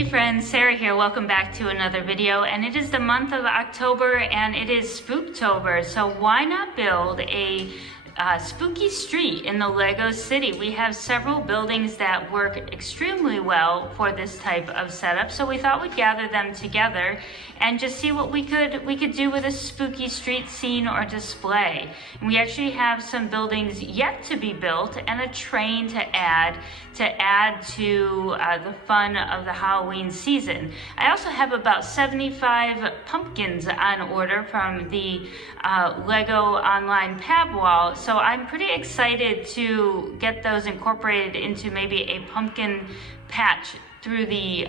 Hey friends, Sarah here. Welcome back to another video, and it is the month of October and it is Spook-tober, so why not build a spooky street in the Lego city? We have several buildings that work extremely well for this type of setup, so we thought we'd gather them together and just see what we could do with a spooky street scene or display. And we actually have some buildings yet to be built and a train to add to the fun of the Halloween season. I also have about 75 pumpkins on order from the Lego online pab wall, so I'm pretty excited to get those incorporated into maybe a pumpkin patch through the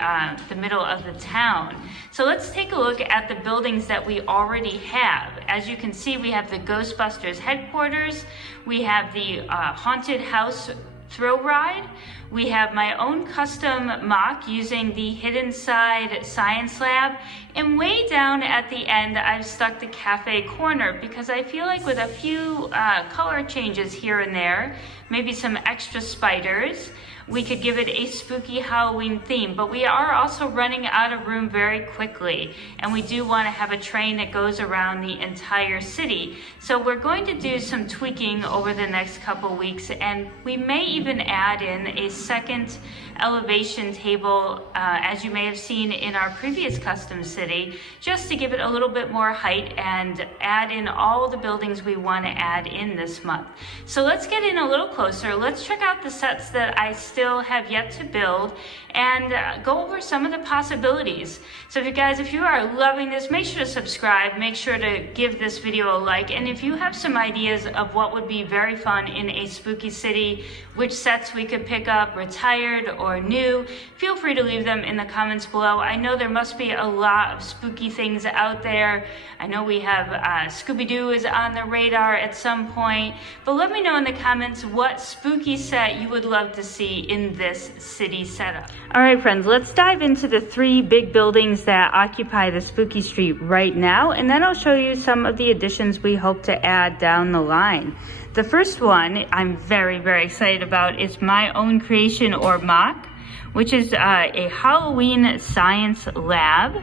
middle of the town. So let's take a look at the buildings that we already have. As you can see, we have the Ghostbusters headquarters, we have the haunted house thrill ride, we have my own custom mock using the hidden side science lab, and way down at the end I've stuck the cafe corner because I feel like with a few color changes here and there, maybe some extra spiders, we could give it a spooky Halloween theme. But we are also running out of room very quickly, and we do want to have a train that goes around the entire city. So we're going to do some tweaking over the next couple weeks, and we may even add in a second elevation table, as you may have seen in our previous custom city, just to give it a little bit more height and add in all the buildings we want to add in this month. So let's get in a little closer. Let's check out the sets that I still have yet to build and go over some of the possibilities. So if you are loving this, make sure to subscribe, make sure to give this video a like, and if you have some ideas of what would be very fun in a spooky city, which sets we could pick up, retired or new, feel free to leave them in the comments below. I know there must be a lot of spooky things out there. I know we have Scooby-Doo is on the radar at some point, but let me know in the comments what spooky set you would love to see in this city setup. All right, friends, let's dive into the three big buildings that occupy the spooky street right now, and then I'll show you some of the additions we hope to add down the line. The first one I'm very, very excited about is my own creation or mock, which is a Halloween science lab,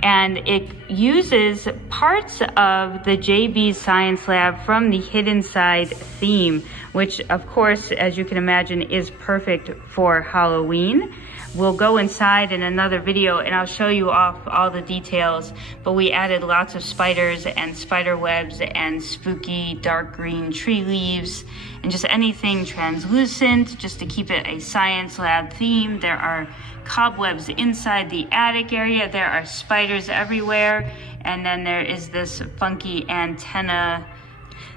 and it uses parts of the JB Science Lab from the Hidden Side theme, which of course, as you can imagine, is perfect for Halloween. We'll go inside in another video and I'll show you off all the details, but we added lots of spiders and spider webs and spooky dark green tree leaves and just anything translucent just to keep it a science lab theme. There are cobwebs inside the attic area, there are spiders everywhere, and then there is this funky antenna.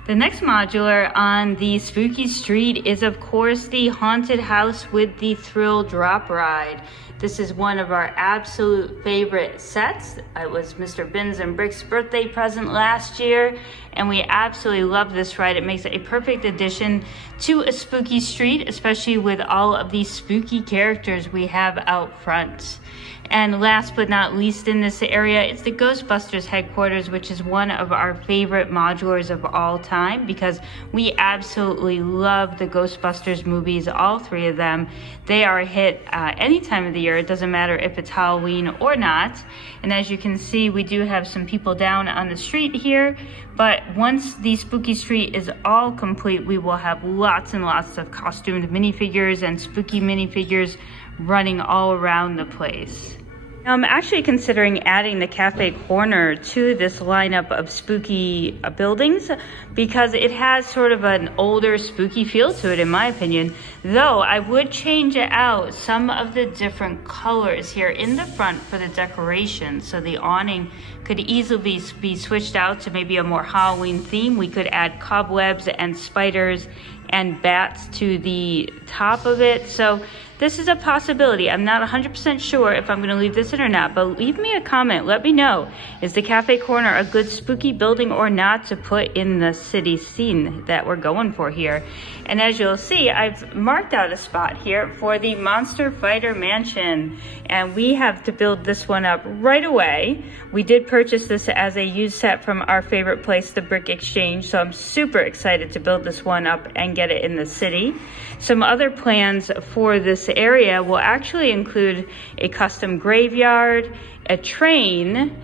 The next modular on the spooky street is of course the haunted house with the thrill drop ride. This is one of our absolute favorite sets. It was Mr. Bins and Brick's birthday present last year, and we absolutely love this ride. It makes it a perfect addition to a spooky street, especially with all of these spooky characters we have out front. And last but not least in this area, it's the Ghostbusters headquarters, which is one of our favorite modulars of all time because we absolutely love the Ghostbusters movies, all three of them. They are a hit any time of the year. It doesn't matter if it's Halloween or not. And as you can see, we do have some people down on the street here, but once the spooky street is all complete, we will have lots and lots of costumed minifigures and spooky minifigures running all around the place. Now, I'm actually considering adding the cafe corner to this lineup of spooky buildings because it has sort of an older spooky feel to it, in my opinion, though I would change out some of the different colors here in the front for the decoration. So the awning could easily be switched out to maybe a more Halloween theme. We could add cobwebs and spiders and bats to the top of it. So this is a possibility. I'm not 100% sure if I'm going to leave this in or not, but leave me a comment. Let me know. Is the cafe corner a good spooky building or not to put in the city scene that we're going for here? And as you'll see, I've marked out a spot here for the Monster Fighter Mansion, and we have to build this one up right away. We did purchase this as a used set from our favorite place, the Brick Exchange, so I'm super excited to build this one up and get it in the city. Some other plans for this area will actually include a custom graveyard, a train,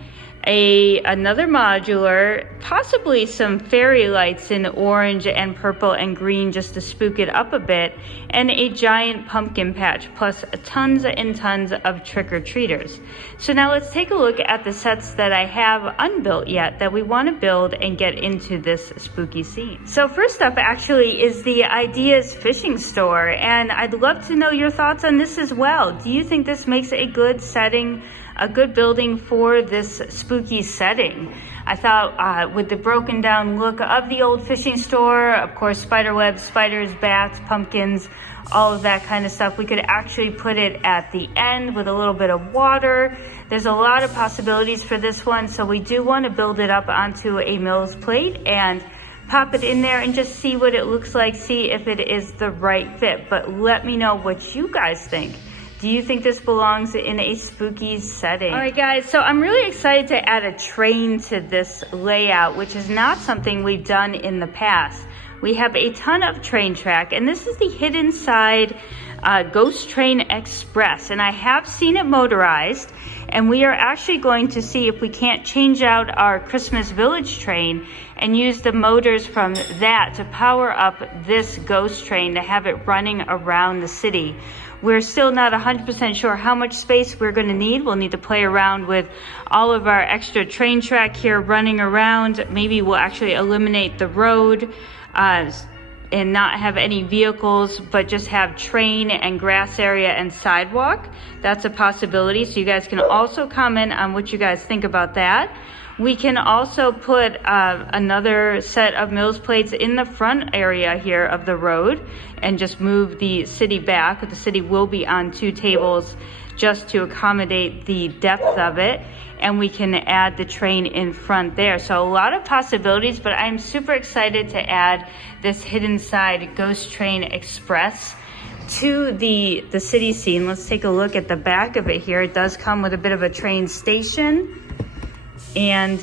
another modular, possibly some fairy lights in orange and purple and green just to spook it up a bit, and a giant pumpkin patch, plus tons and tons of trick-or-treaters. So now let's take a look at the sets that I have unbuilt yet that we want to build and get into this spooky scene. So first up actually is the Ideas Fishing Store, and I'd love to know your thoughts on this as well. Do you think this makes a good setting, a good building for this spooky setting? I thought with the broken down look of the old fishing store, of course spider webs, spiders, bats, pumpkins, all of that kind of stuff, we could actually put it at the end with a little bit of water. There's a lot of possibilities for this one, so we do want to build it up onto a Mills plate and pop it in there and just see what it looks like, see if it is the right fit. But let me know what you guys think. Do you think this belongs in a spooky setting? All right, guys, so I'm really excited to add a train to this layout, which is not something we've done in the past. We have a ton of train track, and this is the Hidden Side Ghost Train Express, and I have seen it motorized, and we are actually going to see if we can't change out our Christmas Village train and use the motors from that to power up this ghost train to have it running around the city. We're still not 100% sure how much space we're going to need. We'll need to play around with all of our extra train track here running around. Maybe we'll actually eliminate the road and not have any vehicles, but just have train and grass area and sidewalk. That's a possibility. So you guys can also comment on what you guys think about that. We can also put another set of Mills plates in the front area here of the road and just move the city back. The city will be on two tables just to accommodate the depth of it. And we can add the train in front there. So a lot of possibilities, but I'm super excited to add this Hidden Side Ghost Train Express to the city scene. Let's take a look at the back of it here. It does come with a bit of a train station and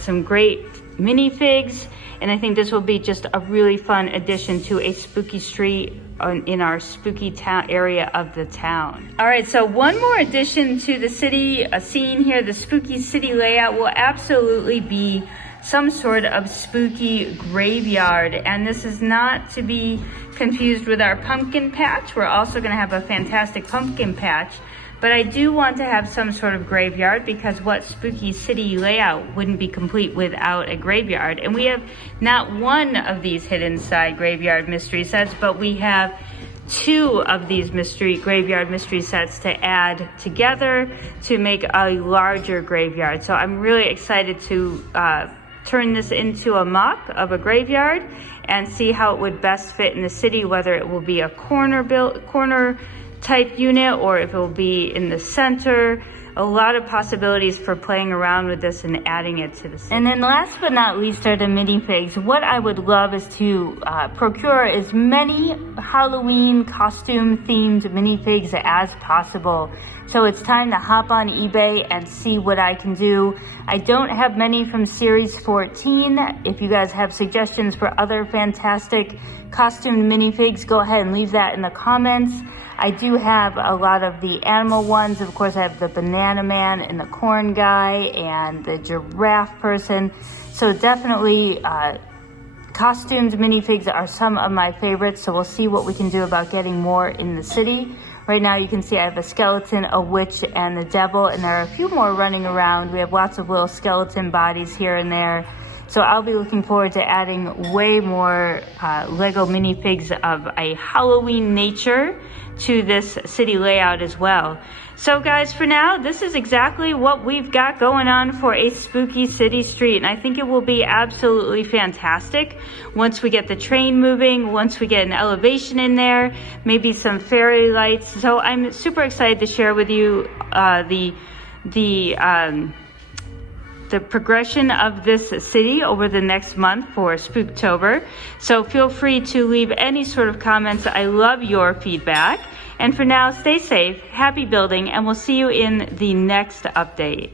some great minifigs, and I think this will be just a really fun addition to a spooky street in our spooky town area of the town. All right, so one more addition to the city scene here, the spooky city layout, will absolutely be some sort of spooky graveyard, and this is not to be confused with our pumpkin patch. We're also going to have a fantastic pumpkin patch, but I do want to have some sort of graveyard, because what spooky city layout wouldn't be complete without a graveyard? And we have not one of these Hidden Side graveyard mystery sets, but we have two of these graveyard mystery sets to add together to make a larger graveyard. So I'm really excited to turn this into a mock of a graveyard and see how it would best fit in the city, whether it will be a corner type unit or if it will be in the center. A lot of possibilities for playing around with this and adding it to the city. And then last but not least are the minifigs. What I would love is to procure as many Halloween costume themed minifigs as possible. So it's time to hop on eBay and see what I can do. I don't have many from Series 14. If you guys have suggestions for other fantastic costume minifigs, go ahead and leave that in the comments. I do have a lot of the animal ones. Of course, I have the banana man and the corn guy and the giraffe person. So definitely costumes minifigs are some of my favorites. So we'll see what we can do about getting more in the city. Right now you can see I have a skeleton, a witch, and the devil, and there are a few more running around. We have lots of little skeleton bodies here and there. So I'll be looking forward to adding way more Lego minifigs of a Halloween nature to this city layout as well. So guys, for now, this is exactly what we've got going on for a spooky city street. And I think it will be absolutely fantastic once we get the train moving, once we get an elevation in there, maybe some fairy lights. So I'm super excited to share with you the progression of this city over the next month for Spook-tober. So feel free to leave any sort of comments. I love your feedback. And for now, stay safe, happy building, and we'll see you in the next update.